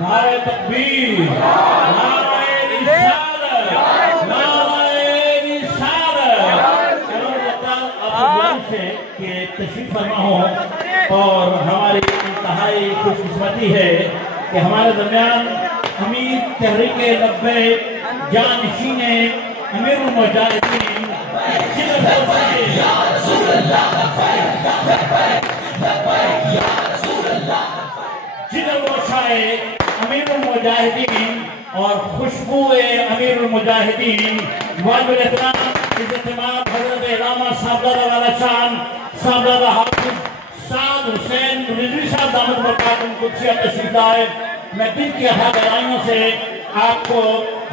नारे तकबीर, नारे रिसालत, नारे रिसालत। से कि तशरीफ फरमा हो और हमारी इंतहाई खुशकिस्मती है कि हमारे दरमियान अमीर तहरीके लब्बे जानशीन अमीरुल मुजाहिदीन अमीरुल मुजाहिदीन और खुशबू अमीरुल मुजाहिदीन वालिद इत्तराम इज़्तिमाम हज़रत इलामा साहबजादा वाला शान साहबजादा हाफिज साद हुसैन रिजवी साहब दामद बरकातुहू कुदसिया तशरीफ लाए। मैं दिल की अथा गहराइयों से आपको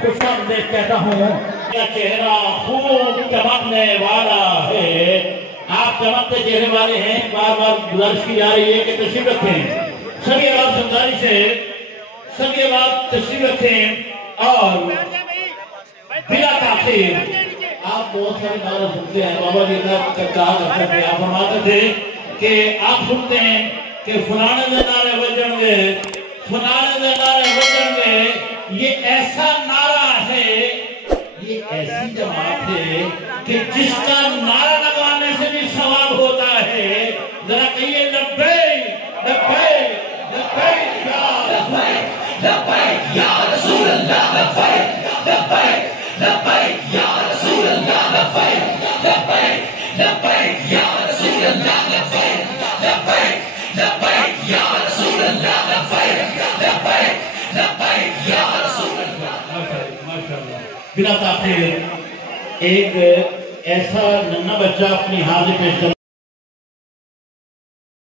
खुशामदीद कहता हूँ। मेरा चेहरा खूब चमकने वाला है, आप चमकते चेहरे वाले हैं। बार बार गुजारिश की जा रही है कि तशरीफ रखें, सभी आवाज समझारी से सभी आवाज तशरीफ रखें और बिला ताखीर। आप बहुत सारे नारे सुनते हैं, बाबा जी का कहा करते थे, आप फरमाते थे कि आप सुनते हैं कि फलाने दे नारे बजणगे, फलाने दे नारे बजणगे। ये ऐसा नारा है, ये ऐसी जमात है कि जिसका नारा लगाने से भी सवाब होता है। जरा कहिए लब्बैक लब्बैक लब्बैक या लब्बैक या रसूल अल्लाह, लब्बैक लब्बैक लब्बैक या रसूल अल्लाह, लब्बैक लब्बैक लब्बैक या रसूल अल्लाह, लब्बैक लब्बैक लब्बैक या रसूल अल्लाह, लब्बैक लब्बैक लब्बैक या रसूल अल्लाह। माशाअल्लाह। बिना ताखीर एक ऐसा नन्हा बच्चा अपनी हाजिर पेश